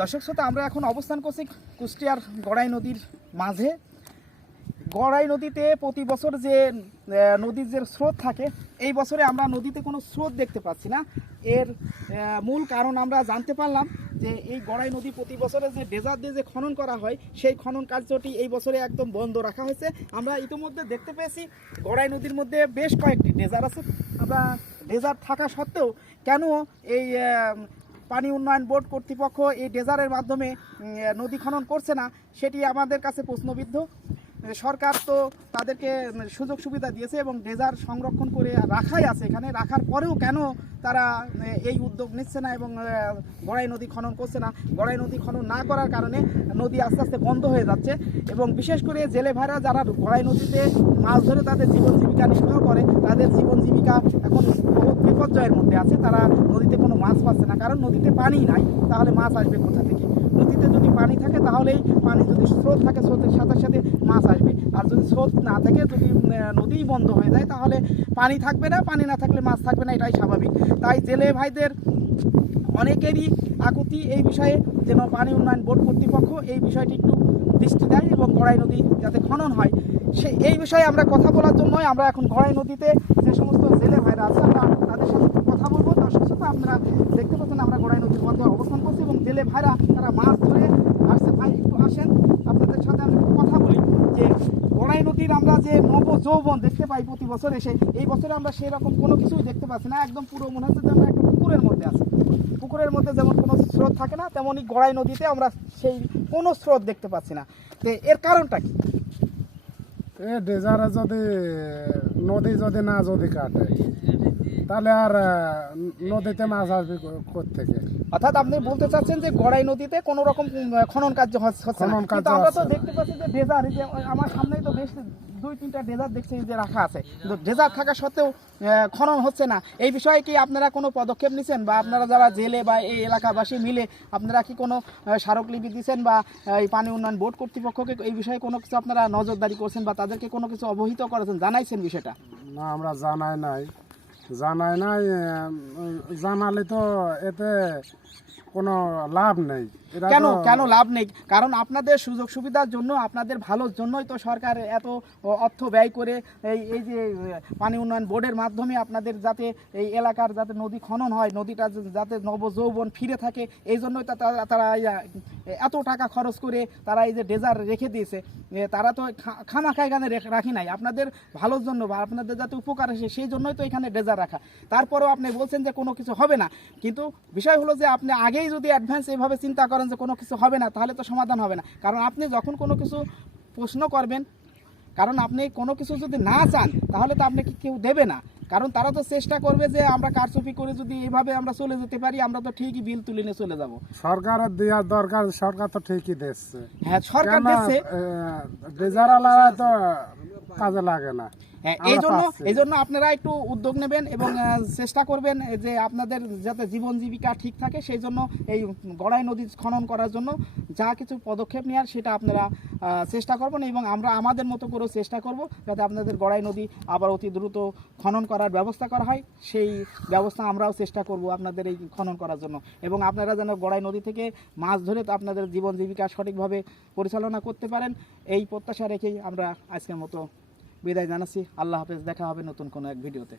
দর্শক শ্রোতা, আমরা এখন অবস্থান করছি কুষ্টিয়ার গড়াই নদীর মাঝে। গড়াই নদীতে প্রতি বছর যে নদীর যে স্রোত থাকে, এই বছরে আমরা নদীতে কোনো স্রোত দেখতে পাচ্ছি না। এর মূল কারণ আমরা জানতে পারলাম যে, এই গড়াই নদী প্রতি বছরে যে ডেজার দিয়ে যে খনন করা হয়, সেই খনন কার্যটি এই বছরে একদম বন্ধ রাখা হয়েছে। আমরা ইতিমধ্যে দেখতে পেয়েছি, গড়াই নদীর মধ্যে বেশ কয়েকটি ডেজার আছে। আমরা ডেজার থাকা সত্ত্বেও কেন এই পানি উন্নয়ন বোর্ড কর্তৃপক্ষ এই ডেজারের মাধ্যমে নদী খনন করছে না, সেটি আমাদের কাছে প্রশ্নবিদ্ধ। সরকার তো তাদেরকে সুযোগ সুবিধা দিয়েছে এবং ডেজার সংরক্ষণ করে রাখাই আছে এখানে। রাখার পরেও কেন তারা এই উদ্যোগ নিচ্ছে না এবং গড়াই নদী খনন করছে না? গড়াই নদী খনন না করার কারণে নদী আস্তে আস্তে বন্ধ হয়ে যাচ্ছে এবং বিশেষ করে জেলে ভাইরা যারা গড়াই নদীতে মাছ ধরে তাদের জীবন জীবিকা নির্বাহ করে, তাদের জীবন জীবিকা এখন বহুত বিপর্যয়ের মধ্যে আছে। তারা নদীতে কোনো মাছ পাচ্ছে না, কারণ নদীতে পানি নাই। তাহলে মাছ আসবে কোথা থেকে নদীতে যদি পানি থাকে তাহলেই পানি যদি স্রোত থাকে, স্রোতের সাথে সাথে মাছ আসবে। আর যদি স্রোত না থাকে, যদি নদীই বন্ধ হয়ে যায়, তাহলে পানি থাকবে না, পানি না থাকলে মাছ থাকবে না, এটাই স্বাভাবিক। তাই জেলে ভাইদের অনেকেরই আকুতি এই বিষয়ে, যেন পানি উন্নয়ন বোর্ড কর্তৃপক্ষ এই বিষয়টি একটু দৃষ্টি দেয় এবং গড়াই নদী যাতে খনন হয়। সে, এই বিষয়ে আমরা কথা বলার জন্যই আমরা এখন গড়াই নদীতে যে সমস্ত জেলে ভাইরা আছে, আমরা তাদের সাথে কথা বলব। দর্শক সাথে আপনারা দেখতে পাচ্ছেন, আমরা গড়াই নদীর মধ্যে অবস্থান করছি এবং জেলে ভাইরা তারা মাছ ধরে আসছে ভাই একটু আসেন আপনাদের সাথে আমি একটু কথা বলি যে নদীর আমরা যে নব যৌবন দেখতে পাই প্রতি বছর এসে, এই বছরে আমরা সেরকম কোনো কিছুই দেখতে পাচ্ছি না। একদম পুরো মনে হচ্ছে যে আমরা একটা পুকুরের মধ্যে আছি। পুকুরের মধ্যে যেমন কোনো স্রোত থাকে না, তেমনই গড়াই নদীতে আমরা সেই কোনো স্রোত দেখতে পাচ্ছি না। তো এর কারণটা কি? এ ডেজারে যদি, নদী যদি না যদি কাটে তাহলে আর নদীতে মাছ আসবে থেকে অর্থাৎ আপনি বলতে চাচ্ছেন যে গড়াই নদীতে কোনো রকম খনন কার্য হচ্ছে না। খনন কিন্তু আমরা তো দেখতে পাচ্ছি যে ডেজার যে আমার সামনেই তো বেশ দুই তিনটা ডেজার দেখছি যে রাখা আছে। কিন্তু ডেজার থাকা সত্ত্বেও খনন হচ্ছে না। এই বিষয়ে কি আপনারা কোনো পদক্ষেপ নিছেন? বা আপনারা যারা জেলে বা এই এলাকাবাসী মিলে আপনারা কি কোনো স্মারকলিপি দিচ্ছেন বা এই পানি উন্নয়ন বোর্ড কর্তৃপক্ষকে এই বিষয়ে কোনো কিছু আপনারা নজরদারি করছেন বা তাদেরকে কোনো কিছু অবহিত করেছেন? জানাইছেন বিষয়টা? না আমরা জানাই নাই। জানাই নাই জানালে তো এতে কোনো লাভ নেই। কেন কেন লাভ নেই? কারণ আপনাদের সুযোগ সুবিধার জন্য আপনাদের ভালোর জন্যই তো সরকার এত অর্থ ব্যয় করে এই এই যে পানি উন্নয়ন বোর্ডের মাধ্যমে আপনাদের যাতে এই এলাকার যাতে নদী খনন হয় নদীটা যাতে নবযৌবন ফিরে থাকে এই জন্যই তো তারা এত টাকা খরচ করে তারা এই যে ডেজার রেখে দিয়েছে তারা তো খামাখা এখানে রাখি নাই। আপনাদের ভালোর জন্য বা আপনাদের যাতে উপকার আসে, সেই জন্যই তো এখানে ডেজার রাখা। তারপরেও আপনি বলছেন যে কোনো কিছু হবে না। কিন্তু বিষয় হলো যে আপনি আগেই যদি অ্যাডভান্স এভাবে চিন্তা করেন যে কোনো কিছু হবে না, তাহলে তো সমাধান হবে না। কারণ আপনি যখন কোনো কিছু প্রশ্ন করবেন, কারণ আপনি কোনো কিছু যদি না চান, তাহলে তো আপনাকে কেউ দেবে না। কারণ তারা তো চেষ্টা করবে যে আমরা কারচুপি করে যদি এইভাবে আমরা চলে যেতে পারি আমরা তো ঠিকই বিল তুলে নিয়ে চলে যাব। সরকারের দেওয়ার দরকার সরকার তো ঠিকই দিচ্ছে। হ্যাঁ সরকার দিচ্ছে। বেজারালারা তো কাজে লাগে না। এই জন্য এই জন্য আপনারা একটু উদ্যোগ নেবেন এবং চেষ্টা করবেন যে আপনাদের যাতে জীবন জীবিকা ঠিক থাকে সেই জন্য এই গড়াই নদী খনন করার জন্য যা কিছু পদক্ষেপ নেওয়ার সেটা আপনারা চেষ্টা করবেন এবং আমরা আমাদের মতো করেও চেষ্টা করব যাতে আপনাদের গড়াই নদী আবার অতি দ্রুত খনন করার ব্যবস্থা করা হয়। সেই ব্যবস্থা আমরাও চেষ্টা করব আপনাদের এই খনন করার জন্য। এবং আপনারা যেন গড়াই নদী থেকে মাছ ধরে তো আপনাদের জীবন জীবিকা সঠিকভাবে পরিচালনা করতে পারেন এই প্রত্যাশা রেখেই আমরা আজকের মতো বিদায় জানাচ্ছি। আল্লাহ হাফেজ দেখা হবে নতুন কোনো এক ভিডিওতে।